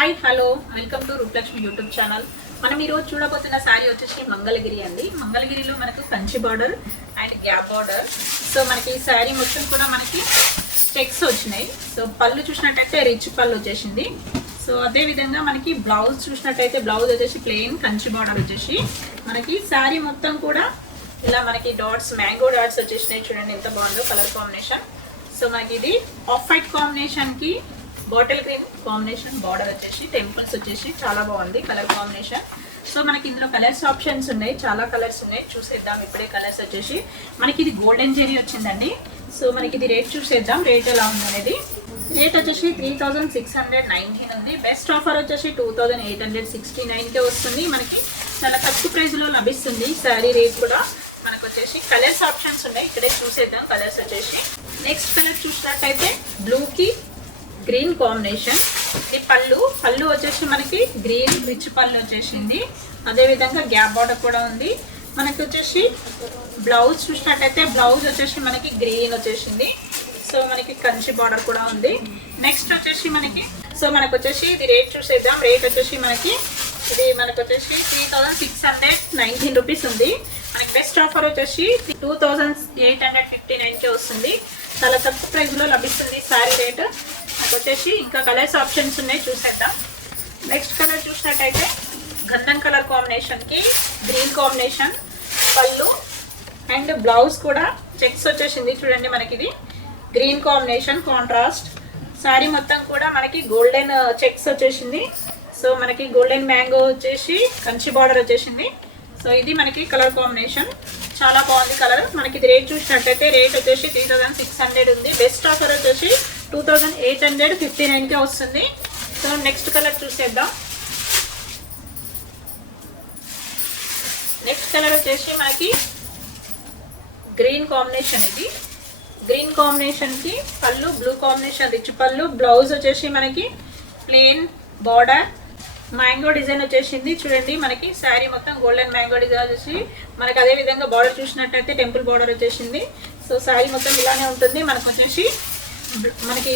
Hi hello welcome to Rupalakshmi YouTube channel. మనం ఈరోజు చూడబోతున్న శారీ వచ్చేసి మంగళగిరి అండి. మంగళగిరిలో మనకు Kanchi border and gap border. So మనకి ఈ శారీ మొత్తం కూడా మనకి చెక్స్ వచ్చినాయి. సో పళ్ళు చూసినట్టయితే రిచ్ పళ్ళు వచ్చేసింది. సో అదేవిధంగా మనకి బ్లౌజ్ చూసినట్టయితే బ్లౌజ్ వచ్చేసి ప్లెయిన్ కంచి బార్డర్ వచ్చేసి మనకి శారీ మొత్తం కూడా ఇలా మనకి డాట్స్ మ్యాంగో డాట్స్ వచ్చేసినాయి. చూడండి ఎంత బాగుందో కలర్ కాంబినేషన్. సో మనకి ఇది ఆఫ్ వైట్ కాంబినేషన్కి బాటిల్ గ్రీన్ కాంబినేషన్ బార్డర్ వచ్చేసి టెంపుల్స్ వచ్చేసి చాలా బాగుంది కలర్ కాంబినేషన్. సో మనకి ఇందులో కలర్స్ ఆప్షన్స్ ఉన్నాయి, చాలా కలర్స్ ఉన్నాయి. చూసేద్దాం ఇప్పుడే కలర్స్ వచ్చేసి. మనకి ఇది గోల్డెన్ జెరీ వచ్చిందండి. సో మనకి ఇది రేట్ చూసేద్దాం, రేట్ ఎలా ఉందనేది. రేట్ వచ్చేసి 3619 ఉంది. బెస్ట్ ఆఫర్ వచ్చేసి 2869కే వస్తుంది. మనకి చాలా తక్కువ ప్రైస్లో లభిస్తుంది. శారీ రేట్ కూడా మనకు వచ్చేసి కలర్స్ ఆప్షన్స్ ఉన్నాయి, ఇక్కడే చూసేద్దాం కలర్స్ వచ్చేసి. నెక్స్ట్ కలర్ చూసినట్టయితే బ్లూకి గ్రీన్ కాంబినేషన్. ఇది పళ్ళు వచ్చేసి మనకి గ్రీన్ రిచ్ పళ్ళు వచ్చేసింది. అదేవిధంగా గ్యాప్ బార్డర్ కూడా ఉంది. మనకి వచ్చేసి బ్లౌజ్ చూసినట్టయితే బ్లౌజ్ వచ్చేసి మనకి గ్రీన్ వచ్చేసింది. సో మనకి కంచి బార్డర్ కూడా ఉంది. నెక్స్ట్ వచ్చేసి మనకు వచ్చేసి ఇది రేట్ చూసేద్దాం. రేట్ వచ్చేసి మనకి 3619 రూపీస్ ఉంది. మనకి బెస్ట్ ఆఫర్ వచ్చేసి 2859కే వస్తుంది. చాలా తక్కువ ప్రైస్లో లభిస్తుంది శారీ రేట్. మనకు వచ్చేసి ఇంకా కలర్స్ ఆప్షన్స్ ఉన్నాయి, చూసేద్దాం. నెక్స్ట్ కలర్ చూసినట్టయితే గంధం కలర్ కాంబినేషన్కి గ్రీన్ కాంబినేషన్ పళ్ళు అండ్ బ్లౌజ్ కూడా చెక్స్ వచ్చేసింది. చూడండి మనకి ఇది గ్రీన్ కాంబినేషన్ కాంట్రాస్ట్. శారీ మొత్తం కూడా మనకి గోల్డెన్ చెక్స్ వచ్చేసింది. సో మనకి గోల్డెన్ మ్యాంగో వచ్చేసి కంచి బార్డర్ వచ్చేసింది. సో ఇది మనకి కలర్ కాంబినేషన్ చాలా బాగుంది కలర్. మనకి ఇది రేట్ చూసినట్టయితే రేట్ వచ్చేసి 3600 ఉంది. బెస్ట్ ఆఫర్ వచ్చేసి 2859కే వస్తుంది. సో నెక్స్ట్ కలర్ చూసేద్దాం. నెక్స్ట్ కలర్ వచ్చేసి మనకి గ్రీన్ కాంబినేషన్. ఇది గ్రీన్ కాంబినేషన్కి పళ్ళు బ్లూ కాంబినేషన్ రిచ్ పళ్ళు. బ్లౌజ్ వచ్చేసి మనకి ప్లెయిన్ బార్డర్ మ్యాంగో డిజైన్ వచ్చేసింది. చూడండి మనకి శారీ మొత్తం గోల్డెన్ మ్యాంగో డిజైన్ వచ్చేసి మనకి అదేవిధంగా బార్డర్ చూసినట్టయితే టెంపుల్ బార్డర్ వచ్చేసింది. సో శారీ మొత్తం ఇలానే ఉంటుంది. మనకు వచ్చేసి మనకి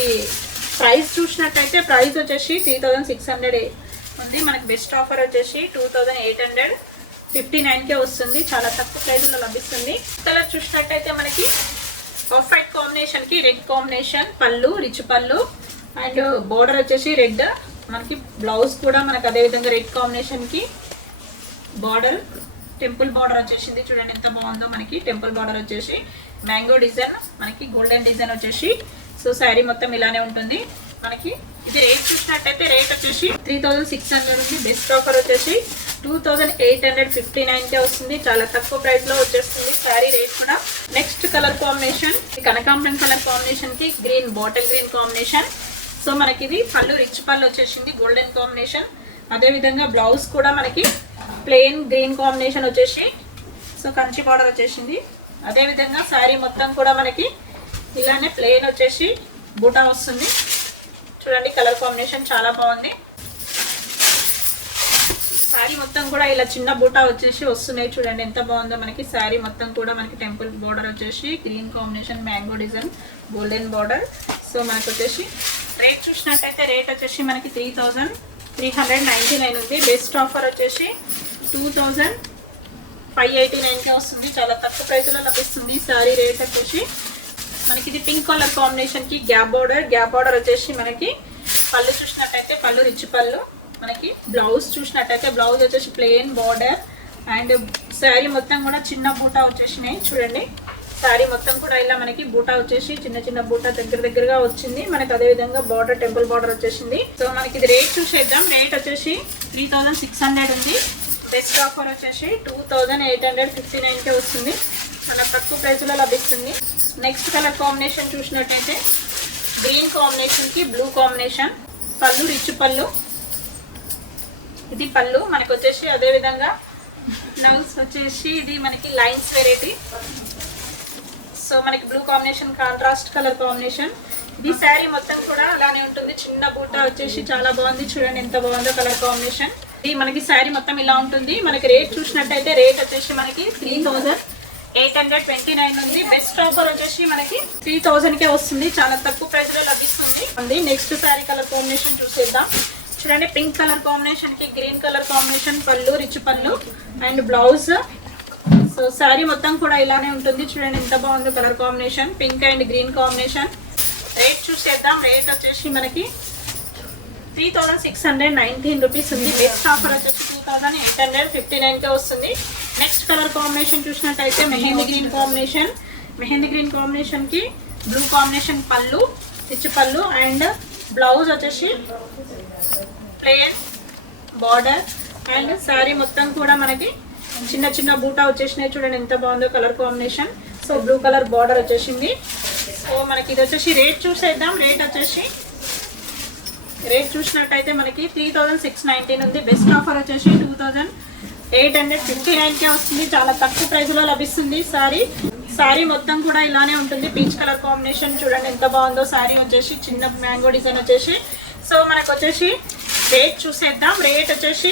ప్రైస్ చూసినట్టయితే ప్రైస్ వచ్చేసి 3600 ఉంది. మనకి బెస్ట్ ఆఫర్ వచ్చేసి 2859కే వస్తుంది. చాలా తక్కువ ప్రైస్లో లభిస్తుంది. కలర్ చూసినట్టయితే మనకి ఆఫ్ వైట్ కాంబినేషన్కి రెడ్ కాంబినేషన్ పళ్ళు రిచ్ పళ్ళు అండ్ బోర్డర్ వచ్చేసి రెడ్. మనకి బ్లౌజ్ కూడా మనకి అదేవిధంగా రెడ్ కాంబినేషన్కి బార్డర్ టెంపుల్ బార్డర్ వచ్చేసింది. చూడండి ఎంత బాగుందో. మనకి టెంపుల్ బార్డర్ వచ్చేసి మ్యాంగో డిజైన్ మనకి గోల్డెన్ డిజైన్ వచ్చేసి. సో శారీ మొత్తం ఇలానే ఉంటుంది. మనకి ఇది రేట్ చూసినట్టయితే రేట్ వచ్చేసి 3600 ఉంది. బెస్ట్ ఆఫర్ వచ్చేసి 2859కే వస్తుంది. చాలా తక్కువ ప్రైస్లో వచ్చేస్తుంది శారీ రేట్ కూడా. నెక్స్ట్ కలర్ కాంబినేషన్ కనకాంబరం కలర్ కాంబినేషన్కి green bottle green combination. So మనకి ఇది పళ్ళు రిచ్ పళ్ళు వచ్చేసింది గోల్డెన్ కాంబినేషన్. అదేవిధంగా బ్లౌజ్ కూడా మనకి ప్లెయిన్ గ్రీన్ కాంబినేషన్ వచ్చేసి సో కంచి బార్డర్ వచ్చేసింది. అదేవిధంగా శారీ మొత్తం కూడా మనకి ఇలానే ప్లెయిన్ వచ్చేసి బూటా వస్తుంది. చూడండి కలర్ కాంబినేషన్ చాలా బాగుంది. శారీ మొత్తం కూడా ఇలా చిన్న బూటా వచ్చేసి వస్తున్నాయి. చూడండి ఎంత బాగుందో. మనకి శారీ మొత్తం కూడా మనకి టెంపుల్ బార్డర్ వచ్చేసి green combination mango design golden border. So మనకి వచ్చేసి రేట్ చూసినట్టయితే రేట్ వచ్చేసి మనకి 3399 ఉంది. బెస్ట్ ఆఫర్ వచ్చేసి 2589కే వస్తుంది. చాలా తక్కువ ప్రైస్లో లభిస్తుంది శారీ రేట్ వచ్చేసి. మనకి ఇది పింక్ కలర్ కాంబినేషన్కి గ్యాప్ బార్డర్ వచ్చేసి మనకి పళ్ళు చూసినట్టయితే పళ్ళు రిచ్ పళ్ళు. మనకి బ్లౌజ్ చూసినట్టయితే బ్లౌజ్ వచ్చేసి ప్లెయిన్ బార్డర్ అండ్ శారీ మొత్తం కూడా చిన్న బూటా వచ్చేసినాయి. చూడండి శారీ మొత్తం కూడా ఇలా మనకి బూటా వచ్చేసి చిన్న చిన్న బూటా దగ్గరగా వచ్చింది. మనకి అదేవిధంగా బార్డర్ టెంపుల్ బార్డర్ వచ్చేసింది. సో మనకి ఇది రేట్ చూసేద్దాం. రేట్ వచ్చేసి 3600 ఉంది. బెస్ట్ ఆఫర్ వచ్చేసి 2859కే వస్తుంది. చాలా తక్కువ ప్రైస్లో లభిస్తుంది. నెక్స్ట్ కలర్ కాంబినేషన్ చూసినట్టయితే గ్రీన్ కాంబినేషన్కి బ్లూ కాంబినేషన్ పళ్ళు రిచ్ పళ్ళు. ఇది పళ్ళు మనకి వచ్చేసి అదేవిధంగా బ్లౌజ్ వచ్చేసి ఇది మనకి లైన్స్ వెరైటీ. సో మనకి blue combination contrast colour combination. ఇది శారీ మొత్తం కూడా అలానే ఉంటుంది. చిన్న బూటా వచ్చేసి చాలా బాగుంది. చూడండి ఎంత బాగుందో కలర్ కాంబినేషన్. ఇది మనకి శారీ మొత్తం ఇలా ఉంటుంది. మనకి రేట్ చూసినట్టయితే రేట్ వచ్చేసి మనకి 3829 ఉంది. బెస్ట్ ఆఫర్ వచ్చేసి మనకి 3000కే వస్తుంది. చాలా తక్కువ ప్రైస్లో లభిస్తుంది. నెక్స్ట్ శారీ కలర్ కాంబినేషన్ చూసేద్దాం. చూడండి పింక్ కలర్ కాంబినేషన్ కి గ్రీన్ కలర్ కాంబినేషన్ పళ్ళు, రిచ్ పళ్ళు అండ్ బ్లౌజ్. సో శారీ మొత్తం కూడా ఇలానే ఉంటుంది. చూడండి ఎంత బాగుందో colour combination, pink and green combination. Rate చూసేద్దాం. రేట్ వచ్చేసి మనకి 3619 రూపీస్ ఉంది. బెస్ట్ ఆఫర్ వచ్చేసి 2859కే వస్తుంది. నెక్స్ట్ కలర్ కాంబినేషన్ చూసినట్టయితే mehndi green combination. Mehndi green combination కి బ్లూ కాంబినేషన్ పళ్ళు, రిచ్ పళ్ళు అండ్ బ్లౌజ్ వచ్చేసి ప్లెయిన్ బార్డర్ అండ్ శారీ మొత్తం కూడా మనకి చిన్న చిన్న బూటా వచ్చేసినాయి. చూడండి ఎంత బాగుందో colour combination. So blue colour border వచ్చేసింది. సో మనకి ఇది వచ్చేసి రేట్ చూసేద్దాం. రేట్ చూసినట్టయితే మనకి 3619 ఉంది. బెస్ట్ ఆఫర్ వచ్చేసి 2859కే వస్తుంది. చాలా తక్కువ ప్రైస్లో లభిస్తుంది శారీ మొత్తం కూడా ఇలానే ఉంటుంది. పీచ్ కలర్ కాంబినేషన్ చూడండి ఎంత బాగుందో. శారీ వచ్చేసి చిన్న మ్యాంగో డిజైన్ వచ్చేసి. సో మనకు వచ్చేసి రేట్ చూసేద్దాం. రేట్ వచ్చేసి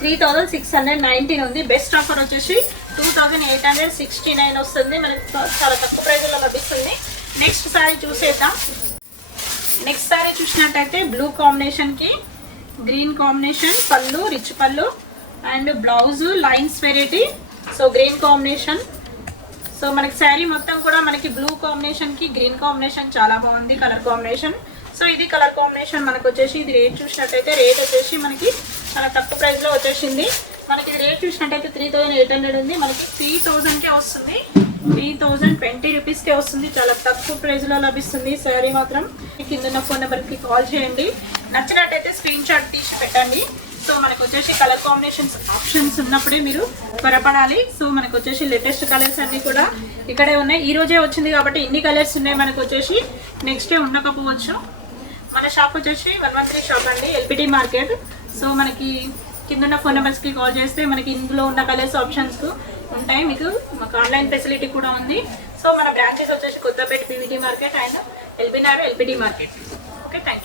3619 ఉంది. బెస్ట్ ఆఫర్ వచ్చేసి 2869 వస్తుంది. మనకి చాలా తక్కువ ప్రైస్లో లభిస్తుంది. నెక్స్ట్ శారీ చూసేద్దాం. నెక్స్ట్ శారీ చూసినట్టయితే బ్లూ కాంబినేషన్కి గ్రీన్ కాంబినేషన్ పళ్ళు, రిచ్ పళ్ళు and blouse lines variety. So green combination. So మనకి శారీ మొత్తం కూడా మనకి బ్లూ కాంబినేషన్కి గ్రీన్ కాంబినేషన్ చాలా బాగుంది కలర్ కాంబినేషన్. సో ఇది కలర్ కాంబినేషన్ మనకు వచ్చేసి. ఇది రేట్ చూసినట్టయితే రేట్ వచ్చేసి మనకి చాలా తక్కువ ప్రైస్లో వచ్చేసింది. మనకి ఇది రేట్ చూసినట్టయితే 3800 ఉంది. మనకి 3000కే వస్తుంది. 3020 రూపీస్కే వస్తుంది. చాలా తక్కువ ప్రైస్లో లభిస్తుంది శారీ మాత్రం. కింద ఉన్న ఫోన్ నెంబర్కి కాల్ చేయండి. నచ్చినట్టయితే స్క్రీన్ షాట్ తీసి పెట్టండి. సో మనకు వచ్చేసి కలర్ కాంబినేషన్స్ ఆప్షన్స్ ఉన్నప్పుడే మీరు త్వరపడాలి. సో మనకు వచ్చేసి లేటెస్ట్ కలర్స్ అన్నీ కూడా ఇక్కడే ఉన్నాయి. ఈ రోజే వచ్చింది కాబట్టి ఇన్ని కలర్స్ ఉన్నాయి. మనకు వచ్చేసి నెక్స్ట్ డే ఉండకపోవచ్చు. మన షాప్ వచ్చేసి 113 షాప్ అండి, ఎల్పిటి మార్కెట్. సో మనకి కింద ఉన్న ఫోన్ నెంబర్స్కి కాల్ చేస్తే మనకి ఇందులో ఉన్న కలర్స్ ఆప్షన్స్ ఉంటాయి. మీకు మాకు ఆన్లైన్ ఫెసిలిటీ కూడా ఉంది. సో మన బ్రాంచెస్ వచ్చేసి Kothapeta PVT market and LB Nagar LPT market. Okay, thank you.